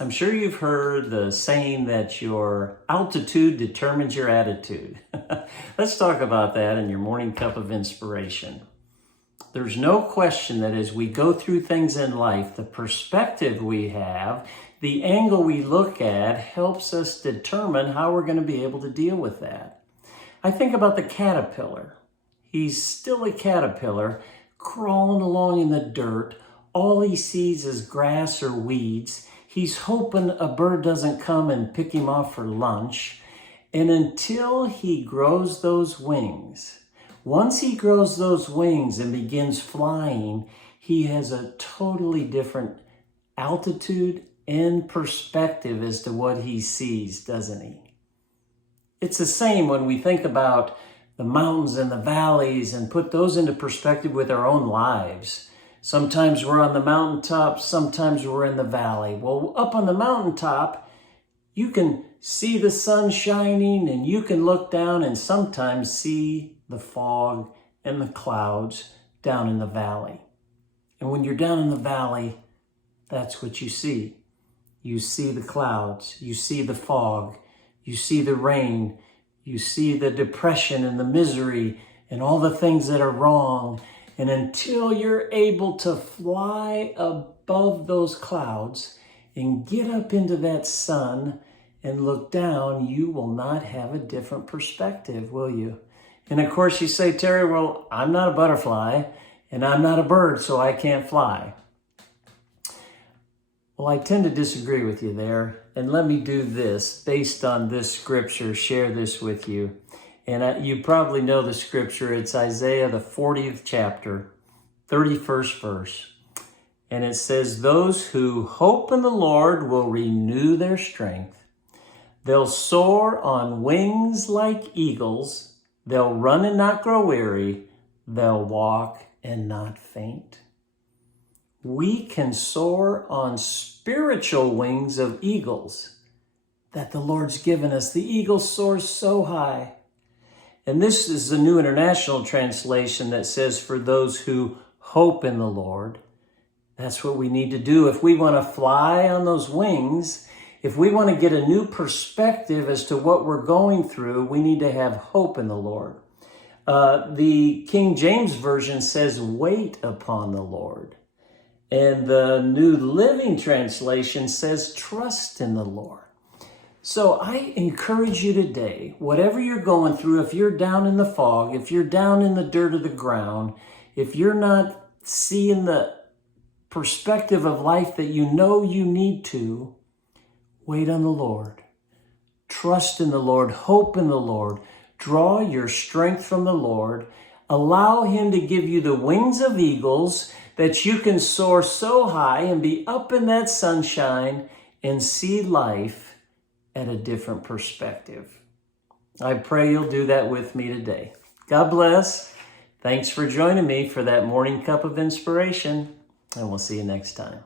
I'm sure you've heard the saying that your altitude determines your attitude. Let's talk about that in your morning cup of inspiration. There's no question that as we go through things in life, the perspective we have, the angle we look at helps us determine how we're going to be able to deal with that. I think about the caterpillar. He's still a caterpillar crawling along in the dirt. All he sees is grass or weeds. He's hoping a bird doesn't come and pick him off for lunch. And until he grows those wings, once he grows those wings and begins flying, he has a totally different altitude and perspective as to what he sees, doesn't he? It's the same when we think about the mountains and the valleys and put those into perspective with our own lives. Sometimes we're on the mountaintop, sometimes we're in the valley. Well, up on the mountaintop, you can see the sun shining and you can look down and sometimes see the fog and the clouds down in the valley. And when you're down in the valley, that's what you see. You see the clouds, you see the fog, you see the rain, you see the depression and the misery and all the things that are wrong. And until you're able to fly above those clouds and get up into that sun and look down, you will not have a different perspective, will you? And of course you say, Terry, well, I'm not a butterfly and I'm not a bird, so I can't fly. Well, I tend to disagree with you there. And let me do this based on this scripture, share this with you. And you probably know the scripture. It's Isaiah, the 40th chapter, 31st verse. And it says, those who hope in the Lord will renew their strength. They'll soar on wings like eagles. They'll run and not grow weary. They'll walk and not faint. We can soar on spiritual wings of eagles that the Lord's given us. The eagle soars so high. And this is the New International Translation that says, for those who hope in the Lord. That's what we need to do. If we want to fly on those wings, if we want to get a new perspective as to what we're going through, we need to have hope in the Lord. The King James Version says, wait upon the Lord. And the New Living Translation says, trust in the Lord. So I encourage you today, whatever you're going through, if you're down in the fog, if you're down in the dirt of the ground, if you're not seeing the perspective of life that you know you need to, wait on the Lord. Trust in the Lord. Hope in the Lord. Draw your strength from the Lord. Allow Him to give you the wings of eagles that you can soar so high and be up in that sunshine and see life at a different perspective. I pray you'll do that with me today. God bless. Thanks for joining me for that morning cup of inspiration, and we'll see you next time.